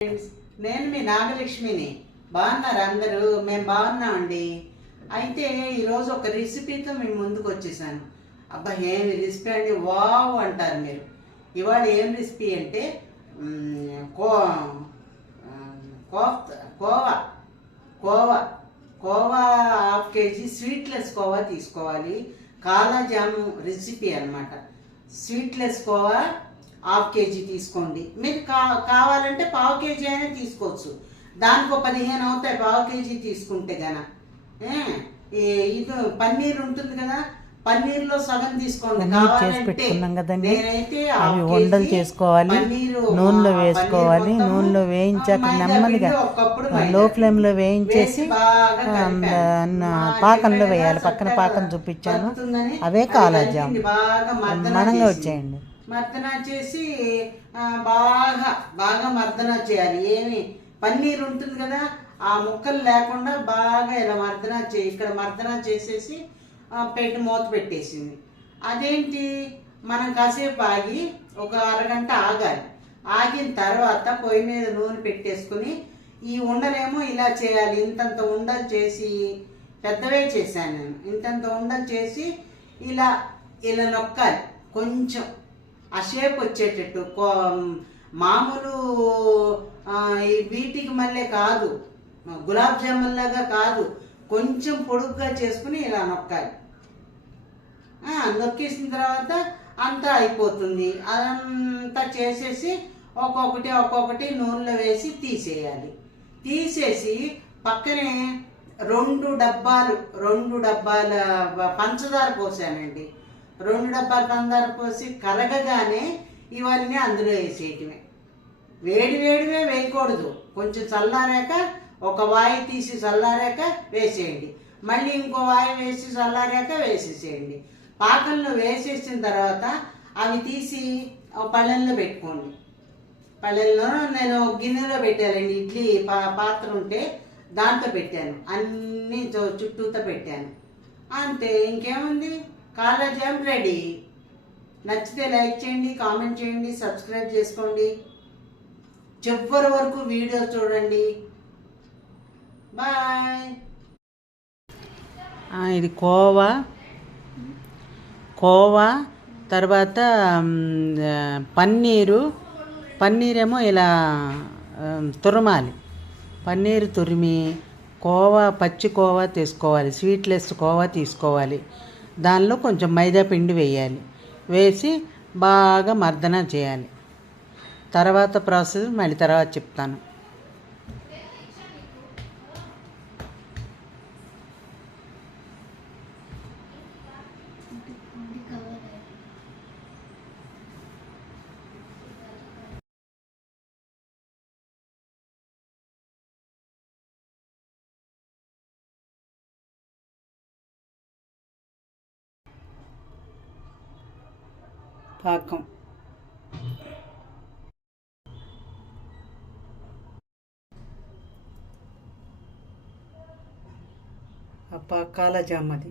Friends, నేను మీ నాగలక్ష్మిని. బాగున్నారు అందరూ? మేము బాగున్నామండి. అయితే ఈరోజు ఒక రెసిపీతో మేము ముందుకు వచ్చేసాను. అబ్బా, ఏమి రెసిపీ అండి, వావ్ అంటారు మీరు. ఇవాళ ఏం రెసిపీ అంటే కో కోవా కోవా కోవా హాఫ్ కేజీ స్వీట్లెస్ కోవా తీసుకోవాలి. కాలా జాము రెసిపీ అనమాట. స్వీట్లెస్ కోవా హాఫ్ కేజీ తీసుకోండి. మీరు కావాలంటే పావు కేజీ అయినా తీసుకోవచ్చు. దానికి 15 అవుతాయి పావు కేజీ తీసుకుంటే గన. ఇది పన్నీర్ ఉంటుంది కదా, పన్నీర్లో సగం తీసుకోండి. నేనైతే అవి ఉండలు చేసుకోవాలి, నూనెలో వేసుకోవాలి. నూనెలో వేయించాక నెమ్మదిగా లో ఫ్లేమ్లో వేయించేసి పాకంలో వేయాలి. పక్కన పాకం చూపించాను, అవే కాలాజామ్. మనంగా వచ్చేయండి. మర్దన చేసి బాగా బాగా మర్దన చేయాలి. ఏమి పన్నీర్ ఉంటుంది కదా, ఆ ముక్కలు లేకుండా బాగా ఇలా మర్దన ఇక్కడ మర్దన చేసేసి పెట్టి మూత పెట్టేసింది. అదేంటి, మనం కాసేపు ఆగి ఒక అరగంట ఆగాలి. ఆగిన తర్వాత పొయ్యి మీద నూనె పెట్టేసుకుని ఈ ఉండలేమో ఇలా చేయాలి. ఇంతంత ఉండలు చేసి, పెద్దవే చేశాను నేను. ఇంతంత ఉండలు చేసి ఇలా ఇలా నొక్కాలి. కొంచెం ఆ షేప్ వచ్చేటట్టు. మామూలు వీటికి మళ్ళీ కాదు, గులాబ్ జామున్ లాగా కాదు, కొంచెం పొడుగ్గా చేసుకుని ఇలా నొక్కాలి. నొక్కేసిన తర్వాత అంతా అయిపోతుంది. అదంతా చేసేసి ఒక్కొక్కటి నూనెలో వేసి తీసేయాలి. తీసేసి పక్కనే 2 డబ్బాల పంచదార పోసానండి. 2 డబ్బాల పంచదార పోసి కరగగానే ఇవన్నీ అందులో వేసేయటమే. వేడివే వేయకూడదు. కొంచెం చల్లారాక ఒక వాయి తీసి చల్లారాక వేసేయండి. మళ్ళీ ఇంకో వాయి వేసి చల్లారాక వేసేసేయండి. పాకంలో వేసేసిన తర్వాత అవి తీసి పళ్ళెంలో పెట్టుకోండి. పళ్ళెంలో నేను గిన్నెలో పెట్టానండి. ఇడ్లీ పాత్ర ఉంటే దాంట్లో పెట్టాను. అన్నీ చుట్టూతో పెట్టాను. అంతే, ఇంకేముంది, కాలా జామ్ రెడీ. నచ్చితే లైక్ చేయండి, కామెంట్ చేయండి, సబ్స్క్రైబ్ చేసుకోండి. చివరి వరకు వీడియో చూడండి. బాయ్. ఇది కోవా తర్వాత పన్నీరేమో ఇలా తురమాలి. పన్నీరు తురిమి పచ్చి కోవా తీసుకోవాలి. స్వీట్లెస్ కోవా తీసుకోవాలి. దానిలో కొంచెం మైదా పిండి వేయాలి. వేసి బాగా మర్దన చేయాలి. తర్వాత ప్రాసెస్ మళ్ళీ తర్వాత చెప్తాను. పాకం కాలా జామ్ అది.